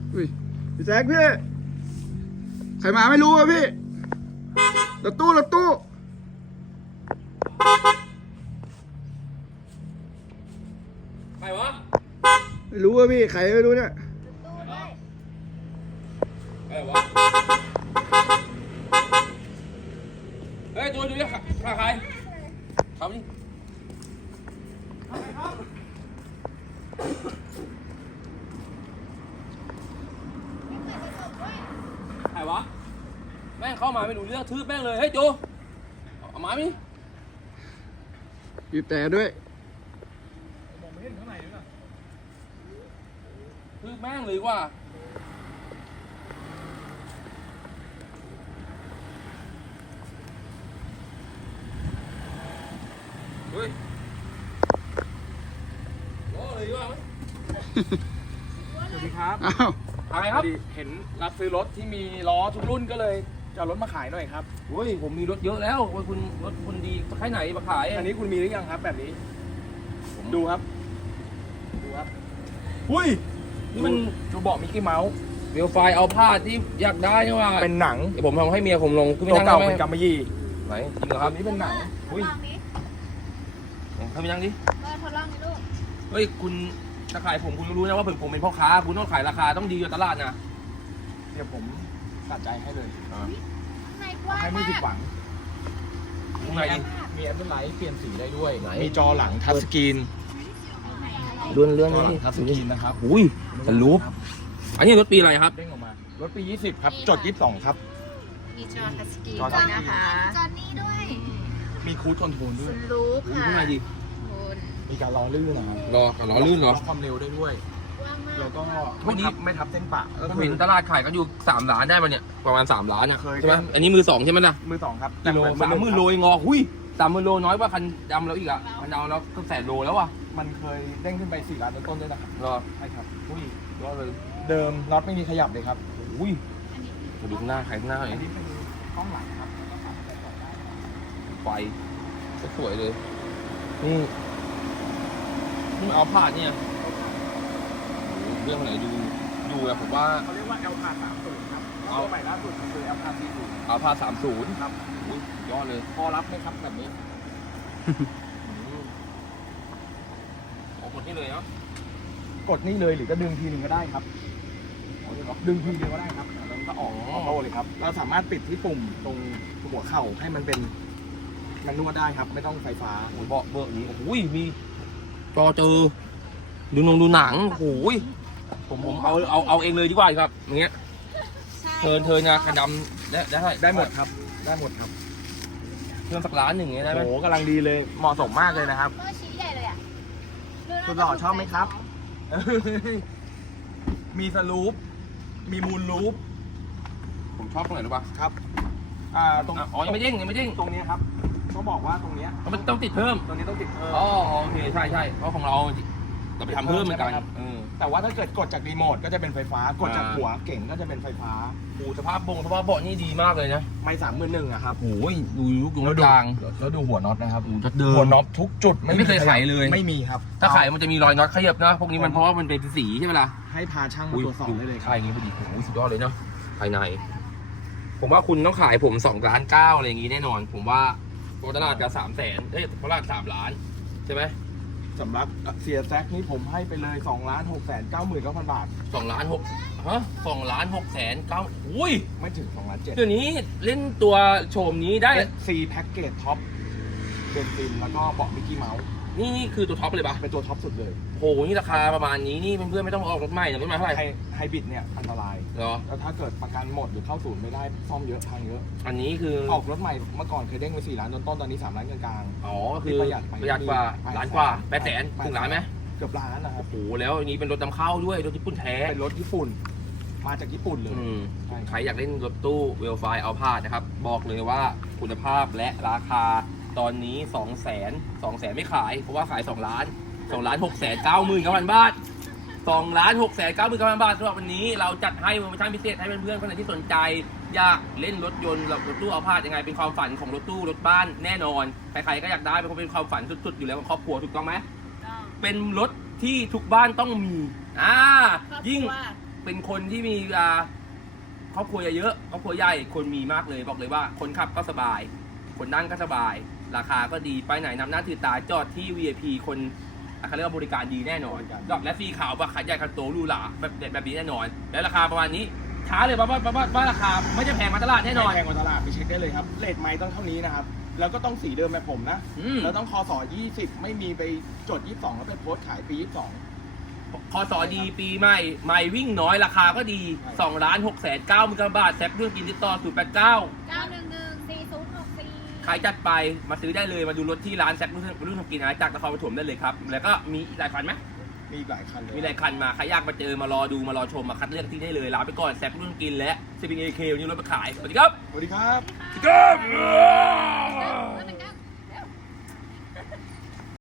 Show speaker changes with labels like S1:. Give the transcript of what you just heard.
S1: อุ้ยพี่แซกพี่ใครมาไม่รู้อ่ะพี่รถตู้
S2: ใครวะ
S1: ไม่รู้อ่ะพี่ใครไม่รู้เนี่ย
S2: ใครวะเฮ้ยตัวดูดิใครทำนี่ใครวะแม่งเข้ามาไม่รู้เรื่องทืบแม่งเลยเฮ้ยโจเอามามิ
S1: บีบแต่ด้วย
S2: ทืบแม่งเลยว่ะเฮ้ยโอ้เลยว่ะ
S3: สวัสดีครับ
S1: อ้าว
S2: อะไรครับ
S3: เห็นรับซื้อรถที่มีล้อทุกรุ่นก็เลยจะเอารถมาขายหน่อยครับ
S2: โอ้ยผมมีรถเยอะแล้วคุณรถคุณดีใครไหนมาขาย
S3: อันนี้คุณมีหรือยังครับแบบนี้ดูครับอุ้ย
S2: นี่มัน
S3: ดูเบาะมิกกี้เมาส์
S2: เวลไฟเอาผ้าที่อยากได้นี่ว่า
S3: เป็นหนัง
S2: เดี๋ยวผมทำให้เมียผมลงขึ้นไป
S3: ตัว
S2: นั่ง
S3: เก่า
S2: ได้ไหม
S3: เป็นกำมะหยี่
S2: ไหนจริงเหรอค
S3: ตั
S2: รั
S3: ว
S2: บ
S3: นี้เป็นหนังอุ้ย
S2: เข้าไปนั่งดิ
S4: ทดลองไหมลูก
S2: เฮ้ยคุณจะขายผมคุณก็รู้นะว่าผมเป็นพ่อค้าคุณต้องขายราคาต้องดีกว่าตลาดนะ
S3: เดี๋ยวผมตัดใจให้เลย
S4: ข้างในกว้าง
S3: ให้ไม่
S4: มาก
S3: ผิดหวัง
S2: ข้างในดิ
S3: มีแอปเปิลไลท์เปลี่ยนสีได้ด้วย
S2: ไหน
S3: มีจอหลังทัชสกรีน
S2: เลื่อน
S3: จอหลัง
S2: นี่
S3: ทัชสกรีนนะครับ
S2: อุ้ยสรูปอันนี้รถปีอะไรครับ
S3: เด้งออกมารถปี 20 ครับ จด 22 ครับ
S4: มีจอทัชสกรีน
S3: จอทัชสกรีน
S4: นะคะจอนี้ด้วย
S3: มีคูดคอนโทรลด้วย
S4: รูป
S2: อุ้ย
S4: ค่ะ
S2: ข้างในดิ
S4: คุณ
S3: มีการล้อลื่นนะครับ
S2: ล้อลื่นเหรอ
S3: ล็อกความเร็วได้ด้วย
S4: กว้างมาก
S3: แล้วก็
S2: พวกนี้
S3: ไม่ทับเส้นปะก็
S2: ผม
S3: คือ
S2: เห็นตลาดขายก็อยู่3 ล้านได้มาเนี่ยประมาณ3 ล้านนะ
S3: เคย
S2: ใช่ไหมอันนี้มือ2ใช่ไหมล่ะ
S3: มือ 2 ครับ
S2: กิโล
S3: แต่เห
S2: 30,000 โลเองงอหุย30,000 โลน้อยกว่าคันดำแล้วอีกอ่ะคันดำแล้วก็100,000 โลแล้วว่ะ
S3: มันเคยเด้งขึ้นไป4 ล้านต้นๆด้วยนะครับ
S2: รอ
S3: ใช่ครับ
S2: อุ้ยยอดเลย
S3: เดิมน็อตไม่มีขยับเลยครับ
S2: อุ้ยมาดูข้างหน้าใครข้างหน้าหน่อย
S3: อันนี้เป็นกล้องหลังครับแล้วก็ปรับแต่ก่อนได้
S2: ไฟสวยเลยนี่นี่เอาผ่านเนี่ยโอ้โหเรื่องอะไรดูแบบผมว่า
S3: เขาเรียกว่า L พา30ครับ
S2: เอา
S3: ตัวใหม่ล่าสุดคือ L พา40
S2: เอาผ่า30
S3: ครับ
S2: อุ้ยยอดเลย
S3: พอรับไหมครับแบบนี้
S2: ขอกดนี่เลยเนาะ
S3: กดนี่เลยหรือก็ดึงทีหนึ่งก็ได้ครับดึงทีเดียวก็ได้ครับแล้วมันก็ออกออโต้เลยครับ เราสามารถปิดที่ปุ่มตรงหัวเข่าให้มันเป็นมันนวดได้ครับ ไม่ต้องไฟฟ้า
S2: โอ้ยเบาะเบอร์นี้โอ้ยมีจอเจอดูหนังโอ้ยผมเอาเองเลยดีกว่าครับอย่างเงี้ย
S4: ใช่
S2: เทินนะคันดำได้หมด
S3: ครับ ได้หมดครับ
S2: เครื่องสักล้านหนึ่งเงี้ยได้ไหม
S3: โอ้โหกำลังดีเลย เหมาะสมมากเลยนะครับ
S4: เมื่อชี้ใหญ่เลยอ่ะ
S3: คุณหล่อชอบไหมครับ มีสลูป มีมูลลูป
S2: ผมชอบตรงไหนรู้ป่ะ
S3: ครับ ตรง
S2: อ๋อยังไม่เด้ง
S3: ตรงนี้ครับเขาบอกว่าตรงเนี้ย
S2: มันต้องติดเพิ่ม
S3: ตรงนี้ต้องติดเพิ่ม
S2: อ๋อโอเคใช่เพราะของเราไปทำเพิ่มเหมือนกัน
S3: ใช่ไหมครับ แต่ว่าถ้าเกิดกดจากรีโมทก็จะเป็นไฟฟ้า กดจากหัวเก่งก็จะเป็นไฟฟ้า
S2: โอ้สภาพเบาะนี่ดีมากเลยนะ
S3: ไม่31,000อะครับ
S2: โอ้ยดูลูก
S3: แล้วดู
S2: ยาง
S3: แล้วดูหัวน็อตนะครับ
S2: จะเดิ
S3: หัวน น็อตทุกจุด
S2: ไม่เคยไขเลย
S3: ไม่มีครับ
S2: ถ้าไขมันจะมีรอยน็อตขยับนะพวกนี้มันเพราะว่ามันเป็นสีใช่ไหมล่ะ
S3: ให้พาช่างมาตรวจสอบได้เลยครั
S2: ใช่
S3: บ
S2: อย่างงี้พอดีโอ้โหสุดยอดเลยเนาะภายใน ผมว่าคุณต้องขายผม2.9 ล้านอะไรอย่างงี้แน่นอน ผมว่าโปรตลาดจะ300,000ตลาด3 ล้านใช่ไหม
S3: สำหรับเสียแซกนี่ผมให้ไปเลย2,699,000 บาท
S2: 2.6 ล้านฮะ2.6 ล้านอุ้ย
S3: ไม่ถึง2,700,000
S2: เดี๋ยวนี้เล่นตัวโฉมนี้ได้
S3: C แพ็กเกจท็อปเบนซินแล้วก็เบาะมิกกี้เมาส์
S2: นี่คือตัวท็อปเลยปะ
S3: เป็นตัวท็อปสุดเลย
S2: โหนี่ราคาประมาณนี้นี่เพื่อนๆไม่ต้องออกรถใหม่นะรถใหม่เท่าไหร่
S3: ไฮบริดเนี่ยอันตราย
S2: เหรอ
S3: แล้วถ้าเกิดประกันหมดหรือเข้าศูนย์ไม่ได้ซ่อมเยอะพังเยอะ
S2: อันนี้คือ
S3: ออกรถใหม่เมื่อก่อนเคยเด้งไป4 ล้านต้นๆตอนนี้3 ล้านกลาง
S2: อ๋อคือ
S3: ประหยัดไป
S2: กว่า
S3: 800,000
S2: ล้านกว่า800,000ถึงล้านไหม
S3: เกือบล้านนะครับ
S2: โอ้โหแล้วอันนี้เป็นรถนำเข้าด้วยรถญี่ปุ่นแท้
S3: เป็นรถญี่ปุ่น มาจากญี่ปุ่นเลย
S2: อืม
S3: ใช่
S2: ใครอยากเล่นรถตู้เวลไฟเอาพาดนะครับ บอกเลยว่าคุณภาพและราคาตอนนี้ 200,000ไม่ขาย เพราะว่าขาย2 ล้าน2,699,000 บาท2,699,000 บาทสำหรับวันนี้เราจัดให้โปรโมชั่นพิเศษให้เพื่อนๆคนไหนที่สนใจ อยากเล่นรถยนต์หรือรถตู้เอาพาดยังไงเป็นความฝันของรถตู้รถบ้านแน่นอนใครๆก็อยากได้เป็นความฝันสุดๆอยู่แล้วของครอบครัวถูกต้องไหมเป็นรถที่ทุกบ้านต้องมียิ่งเป็นคนที่มีครอบครัวเยอะครอบครัวใหญ่คนมีมากเลยบอกเลยว่าคนขับก็สบาย คนนั่งก็สบาย ราคาก็ดีไปไหนนำหน้าถือตาจอดที่ VIP คนเขาเรียกว่าบริการดีแน่นอนและฟรีขาวว่าขัดใหญ่คันโตหรูหราแบบนี้แน่นอน แล้วราคาประมาณนี้ช้าเลยว่าราคาไม่จะแพงมาตลาดแน่นอน
S3: ไม่แพงกว่าตลาดไปเช็คได้เลยครับเลทไม้ต้องเท่านี้นะครับแล้วก็ต้องสีเดิมแบบผมนะแล้วต้องคอสอ20ไม่มีไปจด22แล้วไปโพสต์ขายปี22
S2: พอสอดีปีใหม่ไม่วิ่งน้อยราคาก็ดี2,690,000 บาทแซฟเรื่องกินติดต่อ089
S4: 9114064
S2: ใครจัดไปมาซื้อได้เลยมาดูรถที่ร้านแซฟรุ่นทำกินจากนครปฐมได้เลยครับแล้วก็มีอีกหลายคันไหม
S3: มีอีกหลายคันเลย
S2: มีหลายคันมาใครอยากมาเจอมารอดูมารอชมมาคัดเลือกที่ได้เลยลาไปก่อนแซฟรุ่นกินและสปินเอเควันนี้รถมาขายสวัสดีครับ
S3: สวัสดีครับ
S2: สวัสดีครับ
S4: แล้วมัน9